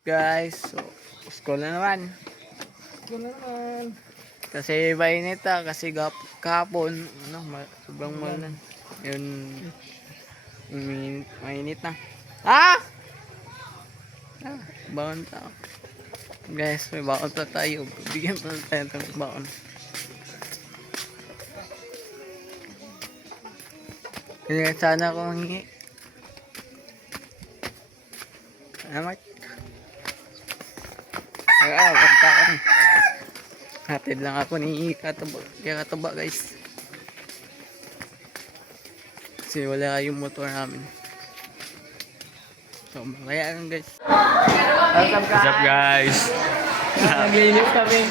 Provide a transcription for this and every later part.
Guys, so school na naman. School na naman. Kasi mainit kasi kahapon, sobrang malan. Yun, mainit na. Ah! Baon ta. Guys, may baon pa tayo. Bigyan pa tayo ng baon. Kasi sana ako mangingi. Amat. Punta ako. Hatid lang ako ni Katuba guys. Kasi wala yung motor namin. So, kaya lang guys. What's up guys? Naglinis kami.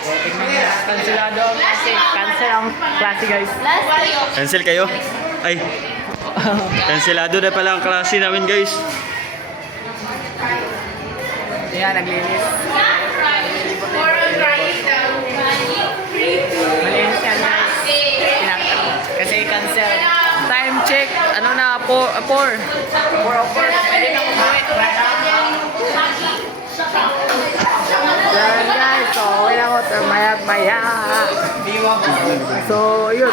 So, tingnan nyo. Kanselado ang klase. Cancel ang klase guys. Cancel kayo? Ay, cancelado na pala ang klase namin guys. Yan, naglinis. Malinis yan guys. Kasi cancel. Time check. Ano na? 4 Pwede na umuwi. Yan guys. So, okay na ako. Maya. So, yun.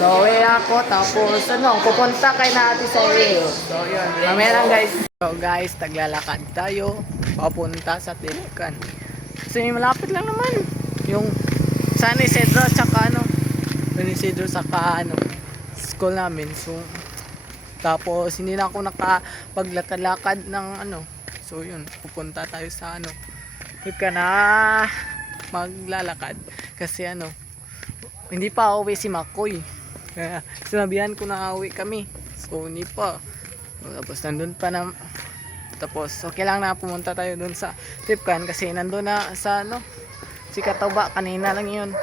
So, okay ako. Tapos, pupunta kay natin sa iyo. So, yun. Mamaya lang guys. So, guys, taglalakad tayo. Papunta sa Tilikan. Kasi malapit lang naman. Yung San Isidro tsaka San Isidro saka school namin. So, tapos hindi na ako nakapaglakad-lakad ng So, yun. Pupunta tayo sa Tilikan na maglalakad. Kasi hindi pa uwi si Makoy. Kaya sinabihan ko na uwi kami. So, hindi pa. Tapos nandun pa na. Tapos okay lang na pumunta tayo dun sa Tipcan kasi nandun na sa si Katuba kanina lang yun.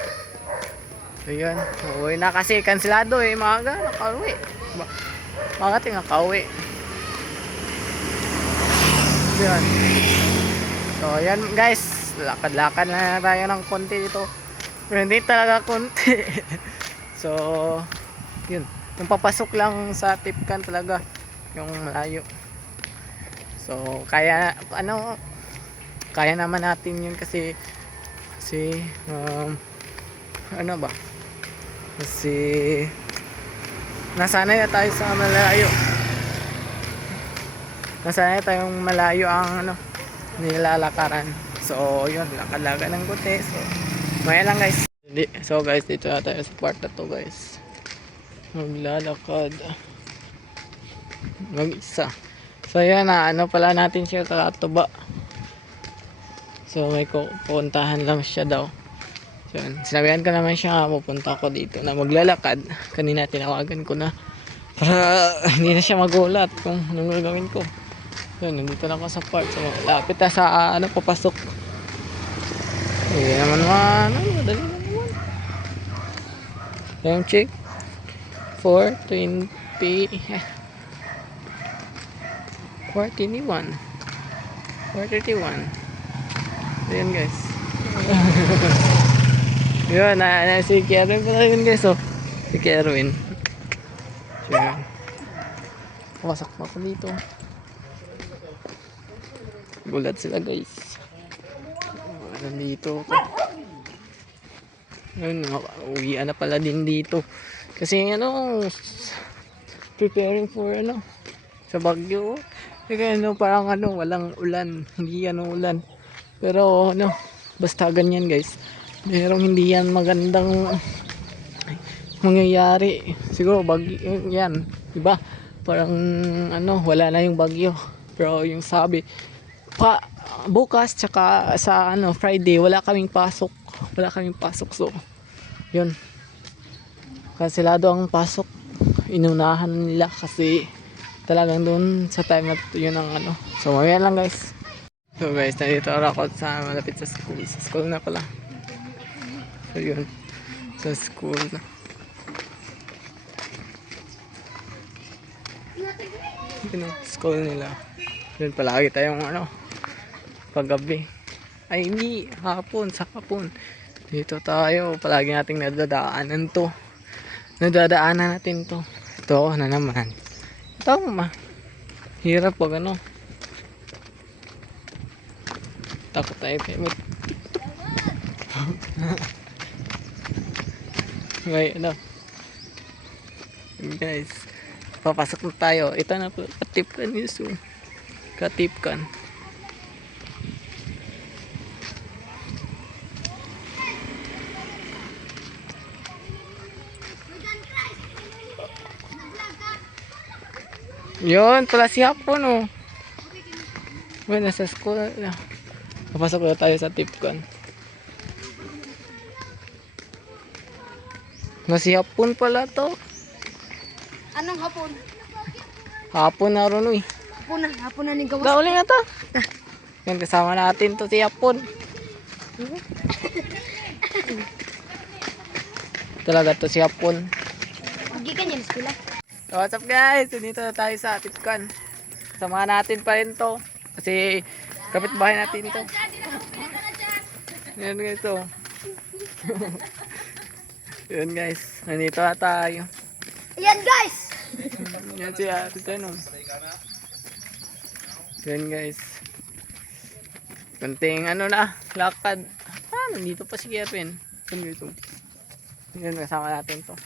So yun, uwi na kasi kansilado maaga nakauwi. Maaga ting nakauwi. Yun. So yan guys, lakad-lakad na tayo ng konti dito. Pero hindi talaga konti. So yun, yung papasok lang sa Tipcan talaga yung malayo. So kaya naman natin yun kasi kasi nasanay na tayo sa malayo. Nasanay tayong malayo ang nilalakaran. So yun, lakad-lakad ng konti. So maya lang guys. So guys, dito na tayo sa part na to guys. Maglalakad mag-isa. So yan pala natin siya sa Katuba. So may pupuntahan lang siya daw. So yan, sinabihan ko naman siya pupunta ako dito na maglalakad. Kanina tinawagan ko na para hindi na siya magulat kung anong gagawin ko. So nandito na ako sa park. So lapit na sa papasok. Naman madali na naman. Time check 4:20 4:31 ayan guys. Yun si Kerwin pala yun guys. Si Kerwin. So yun, pumasok na ako dito. Gulat sila guys. Nandito ako. Yun, uwian na pala din dito kasi preparing for sa Baguio. Kaya parang walang ulan, hindi ulan. Pero basta ganyan guys. Merong hindi yan magandang mangyayari. Siguro bagyo yan, diba? Parang wala na yung bagyo. Pero yung sabi bukas tsaka sa Friday wala kaming pasok. So yun, kanselado ang pasok. Inunahan nila kasi talagang doon sa time na yun ang So mamaya lang guys. So guys, nandito ako sa malapit sa school. Sa school na pala. So yun, sa school na. Yun school nila. Yun palagi tayong paggabi. Ay hindi, hapon. Dito tayo, palagi nating nadadaanan natin to. Ito na naman. Tama. Hirap pag Takot tayo kayo. May ano. Guys, papasok na tayo. Ito na po, katipkan yun. So, katipkan. Yun, pala si Hapon oh. Well, nasa school na. Papasok na tayo sa tipkan. Si Hapon pala to. Anong hapon? Hapon na ron eh. Hapon na ni gawas. Gauli na to. Yan, kasama natin to si Hapon. Talaga to si Hapon. Hindi ka niya naskwela. So, what's up guys? Dito na tayo sa tipkan. Kasama natin pa rin to. Kasi kapitbahay natin to. Yan guys to. Yun guys. Nandito na tayo. Ayan guys! Yan si Ate Tanong. Yan guys. Kunting ano na, lakad. Nandito pa si Kevin. Nandito. Yan, kasama natin to.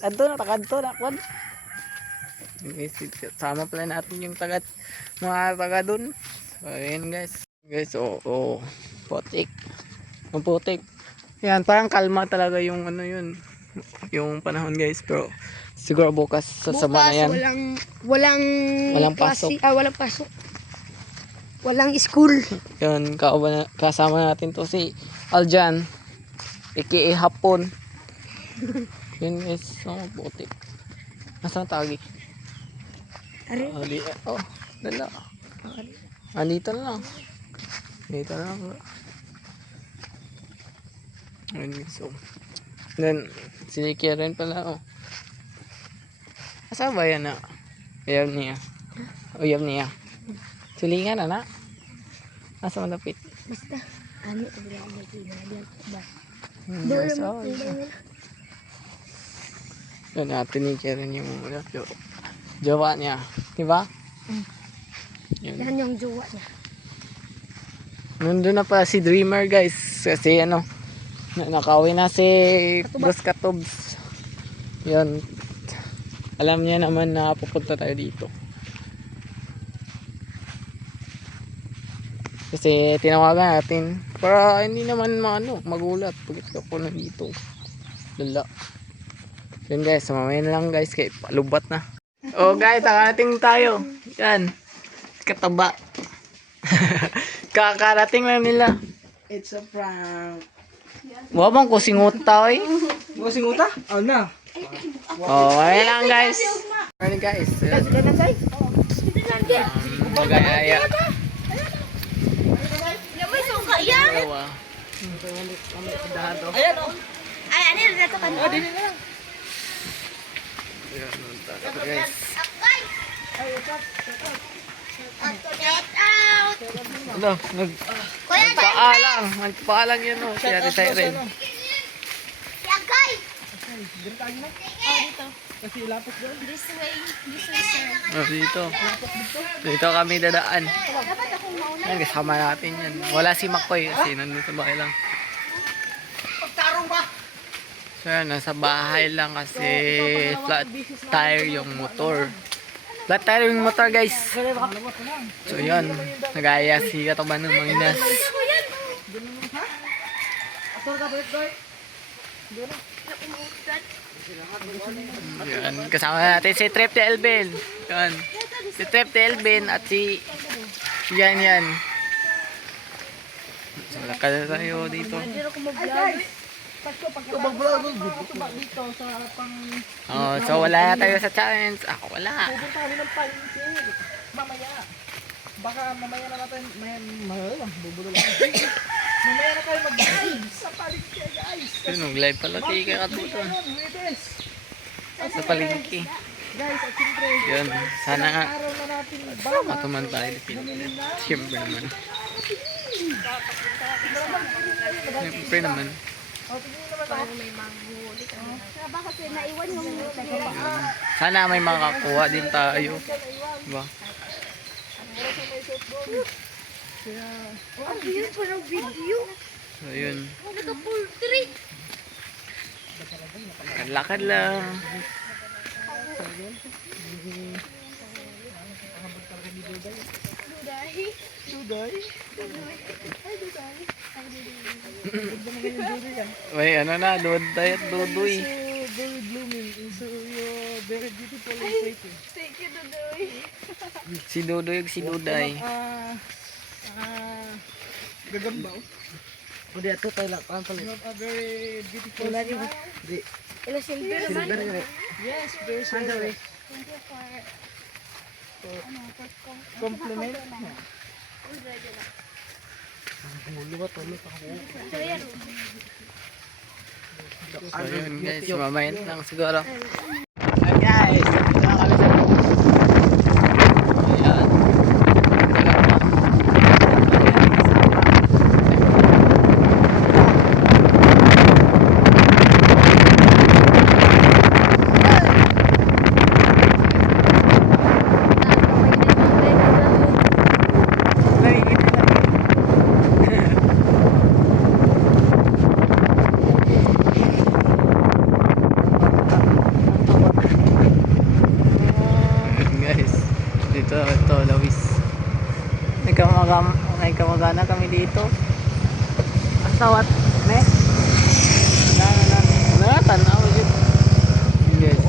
Adto na, takadto na. Kwad. Guys, sama pala natin yung mga taga dun. So, ayan guys. Guys, putik. Ang putik. Yan, parang kalma talaga yung ano yun. Yung panahon guys. Pero siguro bukas sasama na yan. Walang pasok. Walang pasok. Walang school. Yun, kasama natin to si Aljan. A.K.A. Hapon. Yun guys, putik. Nasaan tagi? Dala. Andito na lang. Dito na lang. Ayun guys, then, si Karen pala, Asa ba yan na? Uyab niya. Silingan na. Asa malapit? Basta. Ano ito ba? Yes, Yun natin ni Karen yung jowa niya. Diba? Yun. Yan yung jowa niya. Nandun na pa si Dreamer guys. Kasi nakauwi na si Boss Katobs. Yun. Alam niya naman na pupunta tayo dito. Kasi tinawagan natin para hindi naman magulat pag ako nandito. Lala. Yun guys, mamaya na lang guys kay palubat na. Oh guys, nakarating tayo. Yan. Kataba. Kakarating lang nila. It's a prank. Wabang kusinguta oy. Singuta? Oh na. Mamaya lang guys. Morning guys. Magayaya. Lamay suka yan! Dalawa. Ayan oh. Ay, ano yun? Ito ka na. Dili na. Guys. Get out! Kuya, Nagpaalang yun si Ate Siren. yeah, guys! Kasi lapot doon. This way, sir. Dito kami dadaan. Dapat akong mauna. Yan, kasama natin yan. Wala si Makoy kasi nandun sa bahay lang. Pagtarong ba? So yan, nasa bahay lang kasi flat tire yung motor. Flat tire yung motor guys. So yun, nagaya si Kataban ng Manginas. Ator ka balik doy. Yan, kasama natin si Trip de Elvin. Yan, si Trip de Elvin at si yan. So lakad na tayo dito. Pasko pagka mag-vlog dito sa pang Oh, so wala na tayo sa challenge. Ako wala. pupunta kami ng palengke. Mamaya. Baka mamaya na natin bubulol lang. Mamaya na tayo mag-live sa palengke guys. Yun, live pala si Katuto. Sa palengke. Guys, at siyempre, Yun, sana nga araw na natin ba? matuman tayo dito. Siyempre naman. Siyempre naman. Baka kasi naiwan yung Sana may makakuha din tayo. Diba? Kaya, Ang yun parang video. So, yun. Naka-portrait. Lakad lang. Duday. Duday. Ay, duday. Ay, duday. Ganda naman yung Duday yan. May ano na, duday at dudoy. So very blooming. So you're very beautiful and pretty. Thank you, duday. Si Dudoy ug si Duday. Gagambaw. Hindi, ito tayo lang. You have a very beautiful smile. Ila silver naman. Yes, very silver. Thank you for Compliment. So, yan. So, yun guys, mamaya na lang siguro. Guys, dito na kami sa Ayan. Guys, dito ito Lawis. May kamagana kami dito. Asawat. Ne? Tanaw yun. Guys.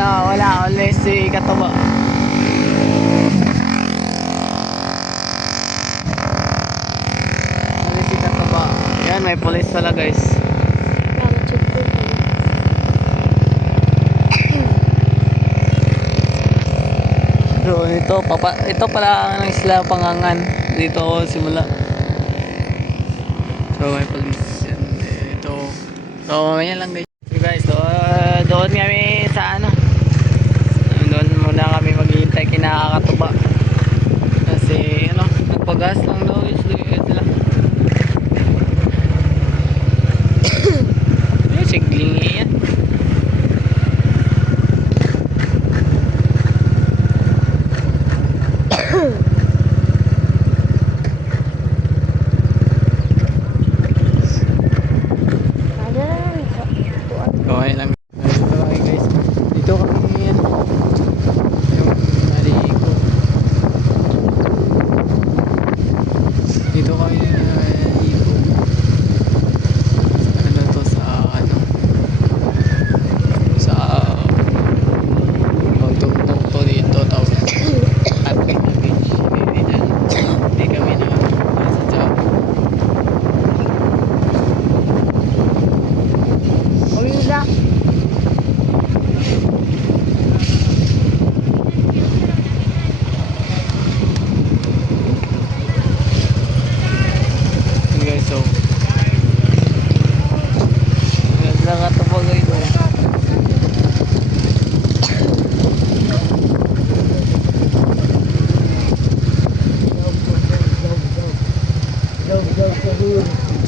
Wala ulit si Katuba. Ulit si Katuba. Yan, may police pala guys. So ito pala ang isla Pangangan. Dito ako simula. So may police yan dito. So yan lang guys. So guys, so, doon kami sa ano. Doon muna kami maghihintay kinakakatuba. Kasi ano, nagpagas lang daw sila. Yung sigling yan. Okay lang. Okay guys. Dito kami yan. Yung naligo. Dito kami naligo. Ano to sa ano? Sa tugtog to dito tawag. At Pina Beach. Hindi kami na sa job. Pamilya. Guys, so ganda nga ito po guys.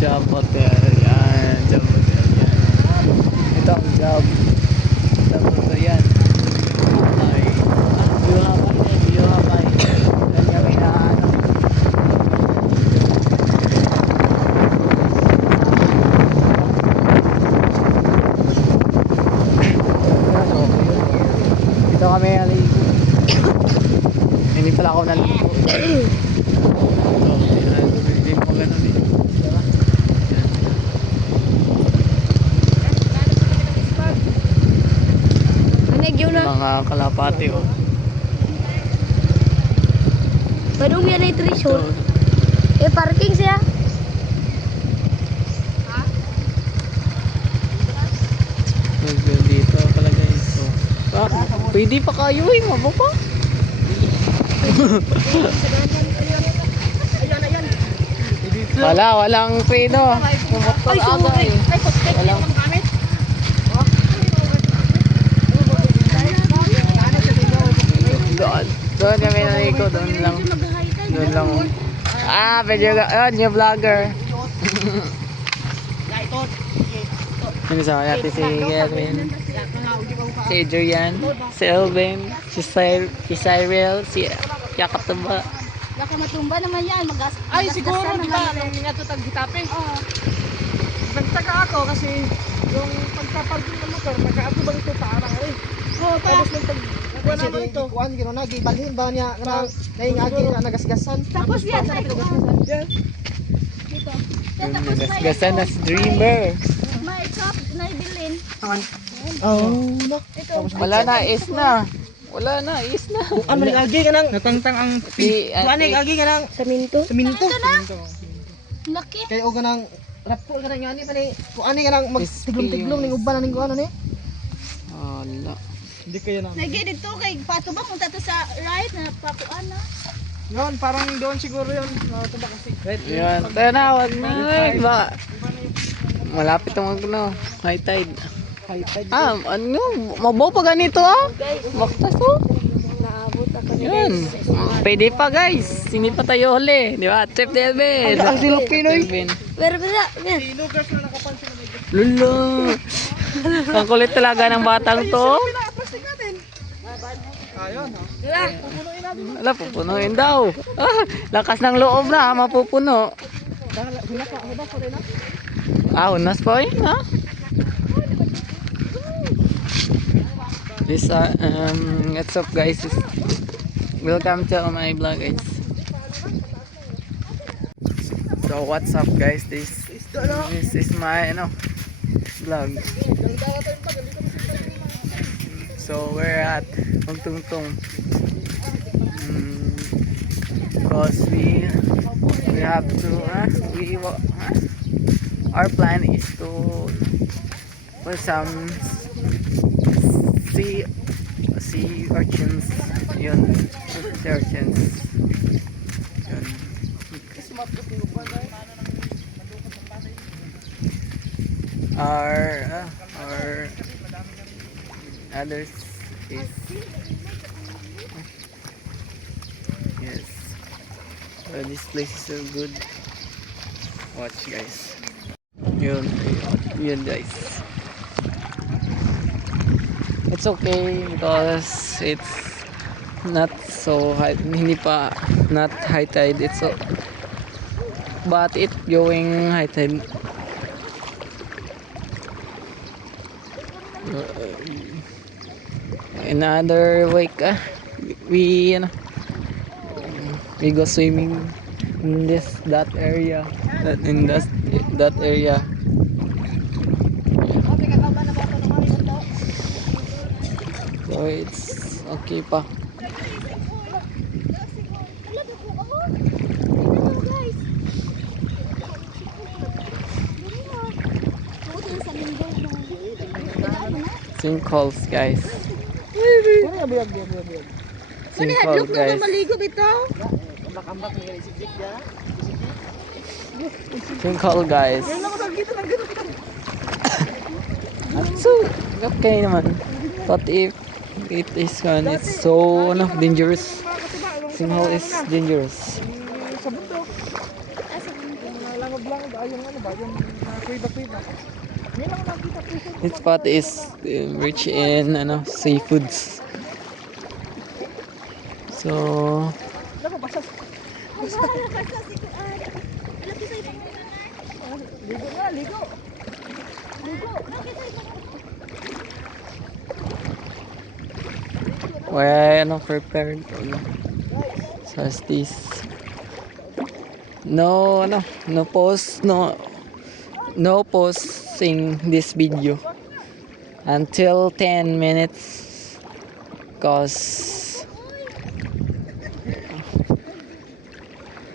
Job hotel yan, job hotel yan. Ito ang job hotel yan. Ay, view hapay. Yan kami na ano. Dito kami naligo. Hindi pala ako naligo. Hindi mo ganun eh. Anegyo na. Mga kalapati oh. Padung yan ay trisyon. Parking siya. Dito pala guys. So, pwede pa kayo eh, mabo pa. Walang preno. Pumukol aga eh. Walang doon kami naligo, doon lang. Doon lang. Video new vlogger. Ano sa natin si Kelvin, si Adrian, si Elvin, si Cyril, si yakap na ba? Baka matumba naman yan. Ay, siguro, di ba, nung nga ito tag-hitape. Oo. Nagtaka ako kasi yung pagkaparking ng motor, nagkaatubang ito parang rin. Oo, Tapos nung pag nagwa naman ito. Kuan gino na gibalhin ba niya kanang naingagi na nagasgasan. Tapos yan, ay, Yan. dito. Yung Tapos may, nagasgasan na si Dreamer. may cup na ibilin. Oh, na. Ito. Wala na, is na. Wala na, is na. Ano man agi kanang Natangtang ang kuan ni agi kanang Saminto. siminto. Laki. Kay o kanang rapo kanang ngani pa ni kuan ni kanang Crispy magtiglom-tiglom yung- ning uban ning kuan ni. Wala. Hindi kayo na. Lagi dito kay patubang kung tato sa right na pakuan na. Yun, parang doon siguro yun. Tuba kasi. Yan, tayo na, wag na. Baka malapit ang high tide. High tide. Ah, ano, mabaw pa ganito ah. Baktas oh. Naabot ako ni Yan. Pwede pa guys. Hindi pa tayo huli. Di ba? Trip Delvin. Ang silog Pinoy. Pero pero, Lugas na nakapansin na medyo. Lolo. Ang kulit talaga ng batang to. Plastic natin. Ayun, ha? Pupunuin natin. Wala, pupunuin daw. Ah, lakas ng loob na, mapupuno. Hula pa, hula pa rin na. Ah, unas pa yun ha? This what's up guys? Welcome to my vlog guys. So what's up guys? This is my vlog. So we're at Magtungtong. Because we have to our plan is to put some sea urchins. Yun, sea urchins. Yun. Our others is yes. This place is so good. Watch guys. Yun guys. It's okay because it's not so high, hindi pa not high tide. It's so, but it going high tide. Another week, we go swimming in that area, that area. So it's okay pa. Sinkholes guys. Sinkhole guys. maligo bitaw. Sinkhole guys. So okay naman. But if it is it's so dangerous. Sinkhole is dangerous. Sa bundok. Langab-langab. Ayun ano ba? Yung kuiba-kuiba. May lang nakita po siya. This spot is rich in seafoods. So Ano ba? Ligo na, ligo. we're prepared. So as this. No posting this video until 10 minutes cause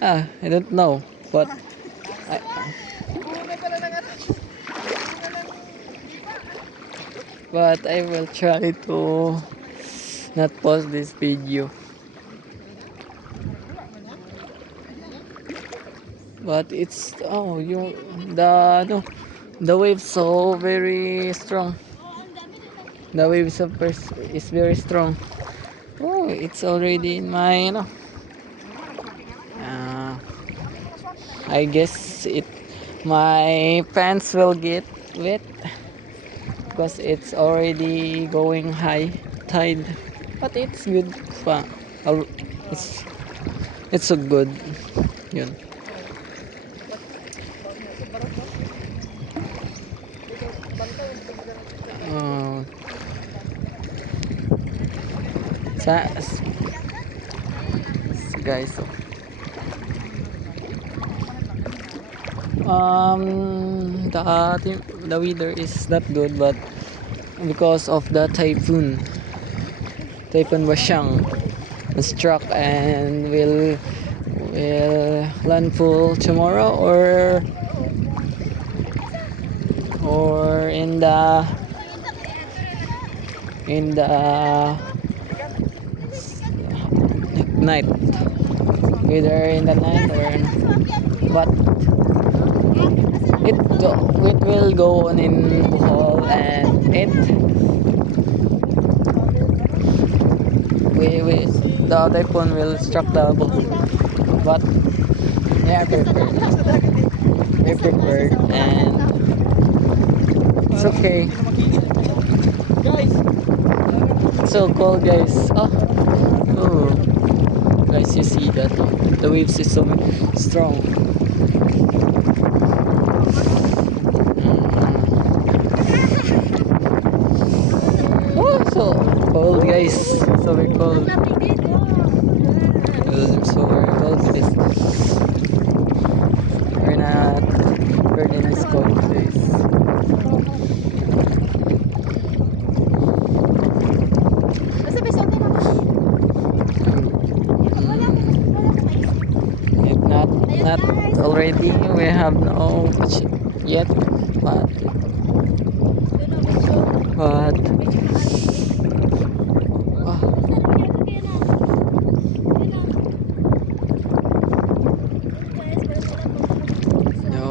I don't know but I will try to not post this video. But it's the waves so very strong. The waves is very strong. Oh, it's already in my I guess my pants will get wet because it's already going high tide. But it's good pa. It's so good. Yun. Uh, sa guys, the weather is not good, but because of the typhoon Bashang struck and will landfall tomorrow or in the night, either in the night or but it will go on in Bohol, and the typhoon will struck the Bohol, but they are prepared and it's okay. It's so cold, guys. Oh, guys, you see that the waves is so strong. Oh, so cold, guys. So very cold. So very cold, guys. We're not in this cold place. If not already, we have no much yet, but ah, no.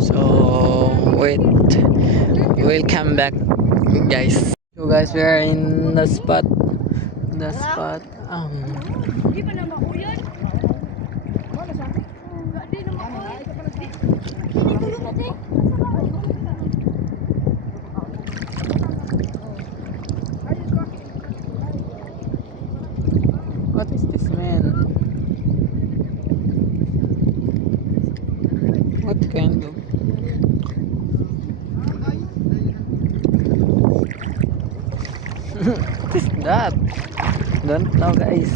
So wait, we'll come back, guys. So guys, we are in the spot. What is this, man? What kind of? What is that? Don't know, guys.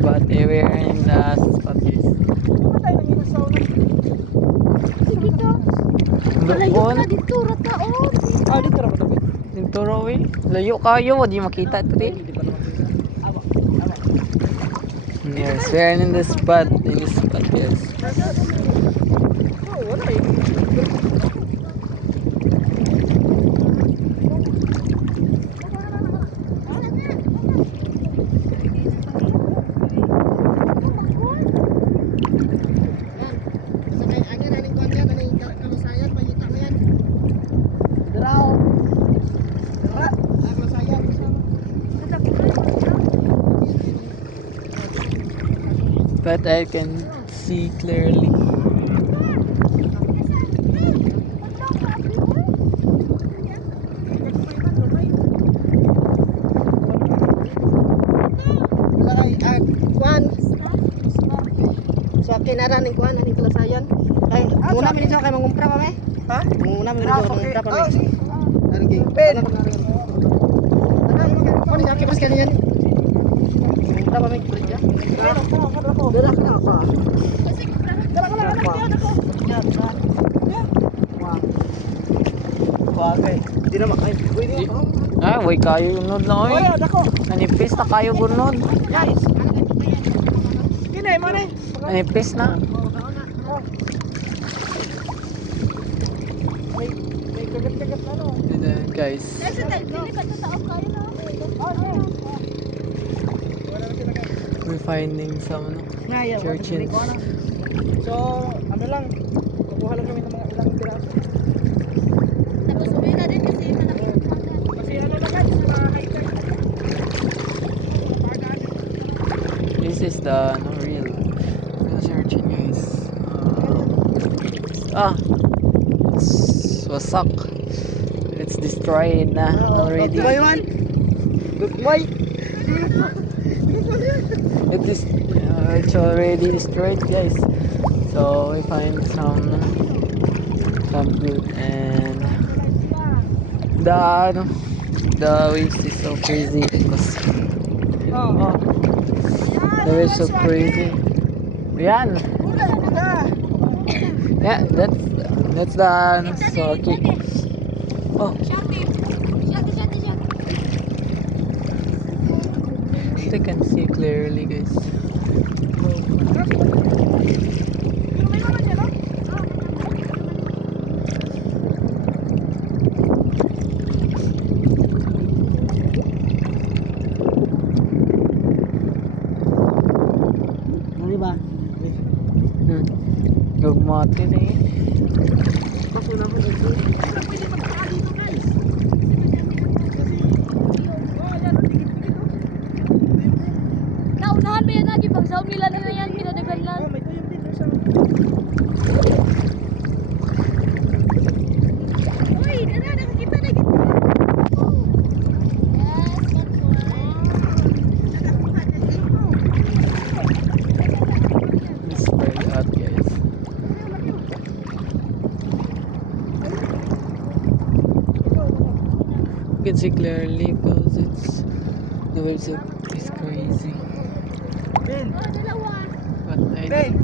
But we are in the spot, guys. Doon? Dito, rata, oh. Dito na ba ito? Dito raw eh. Layo kayo, di makita ito eh. Yes, we are in the spot. Yes. Wala eh. But I can see clearly. So kinaran ning kuan ning kalasayan. Kay muna man sa kay mangumpra pa me. Ha? Muna man sa mangumpra pa me. Ano gi? Ben. Ano ni akipas kaniyan? Mangumpra pa me kerja. Dara ka na pa. Bagay. Di na makay. Way kayo gunod na oy. Nanipis na kayo gunod. Guys. Kinay mo ni. Nanipis na. May kagat-kagat na no. Guys. We're finding some churches. So, ano lang. Kukuha lang kami ng mga ilang piraso. Tapos uwi na din kasi malaki. Kasi ano na guys, is the real searching, guys. It's wasak. It's destroyed na already. Goodbye, man. Goodbye. It's already destroyed, guys. So we find some good, and the waves is so crazy because the waves so crazy. Yan. Yeah, that's the Soki. Oh, they can see clearly, guys. Ano ba? Gugmati na eh. Pasuna mo dito. Pwede magtaka dito guys. Naunahan mo yan lagi. Pag sound nila na yan, pinadagan lang. May tuyong dito sa... Uy, dala, nakakita na gito. Yes, that's It's very hot, guys. You can see clearly because the waves is crazy. Ben! But I Ben!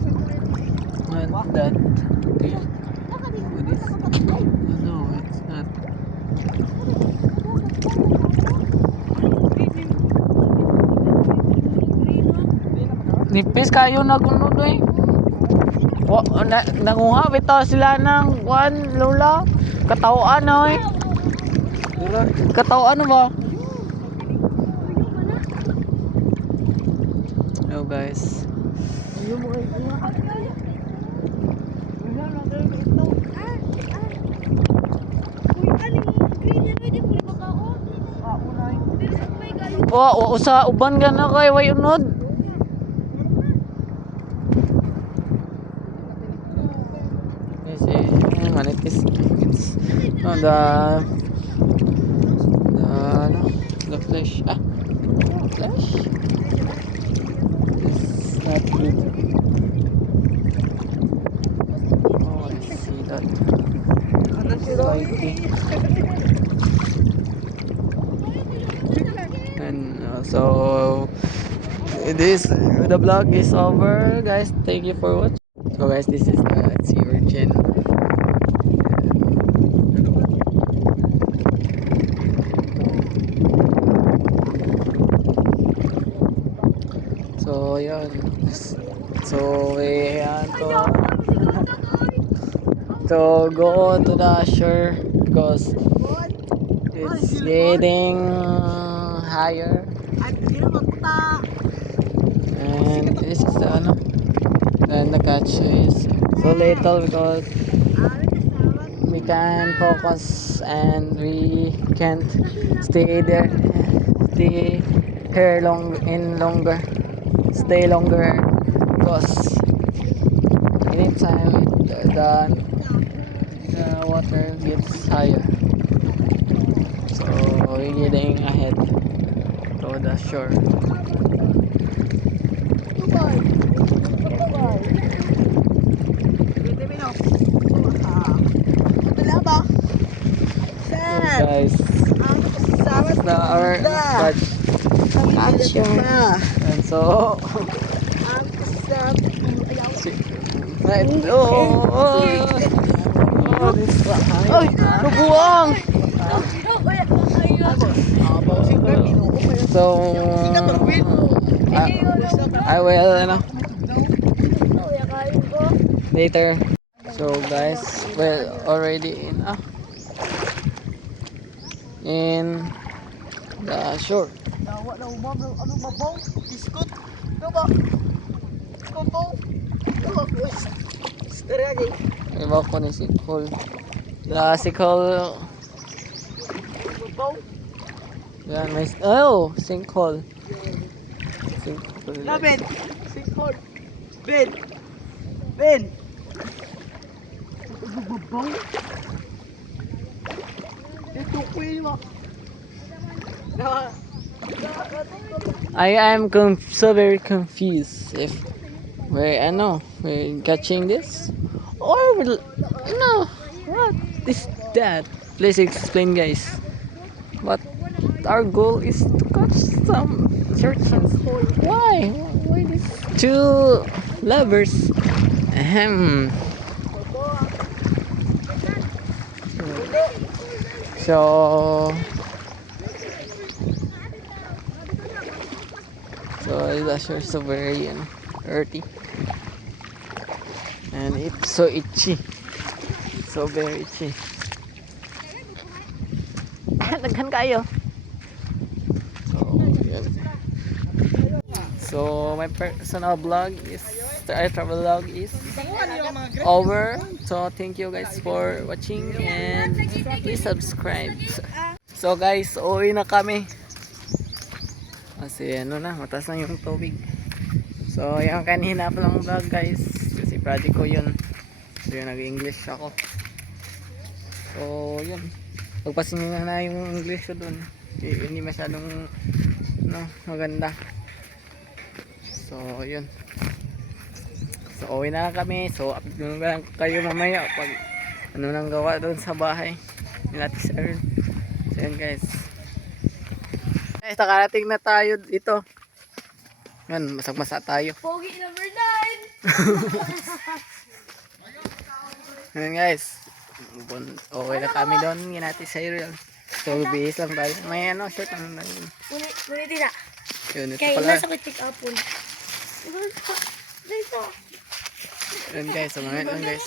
don't want that to do this. Oh, no, it's not. Nipis kayo nagunod eh. Nanguha bitaw sila ng lola. Katawaan na eh. Katawaan na ba? Hello guys. Usa uban ka na kay way unod. It's no, the flesh. Flesh. It's not good. Oh, I see that. Spiky. And so the vlog is over, guys. Thank you for watching. So guys, this is the sea urchin. So yun. So we have to go to the shore because it's getting higher. And this is the catch is so little because we can focus and we can't stay here longer because anytime the water gets higher, so we're getting ahead to the shore. So guys, this is our catch. And so this ay, nabuwang. So I will later. So guys, we're already in the shore. Iba ko ni sinkhole. The sinkhole. Yan, may sinkhole. Na, Ben. Sinkhole. Ben. Ben. Babaw. Ito ko yun mo. I am so very confused if we're catching this or no, what is that? Please explain, guys. But our goal is to catch some urchins. Why? Why these two lovers? Ahem. So it's actually so very earthy, and it's so itchy, so very itchy. Daghan kayo. So my personal vlog is travel vlog is over. So thank you guys for watching and please subscribe. So guys, uwi na kami. Kasi mataas na yung tubig. So yung kanina pa lang vlog guys. Kasi project ko yun. So yun, nag-English ako. So yun. Pagpasin nyo na yung English ko dun. Hindi masyadong maganda. So yun. So uwi na lang kami. So update nyo lang kayo mamaya pag nang gawa dun sa bahay ni Ate Sharon. So yun guys. Guys, nakarating na tayo dito. Yan, masak-masa tayo. Pogi number 9. Yan guys. Okay na kami doon. Yan natin sa Ariel. So bihis lang tayo. May short lang yun. Ngunit na. Yun, ito Kaya pala. nasa ko pick upon. Dito. Yan guys, so mga yun guys.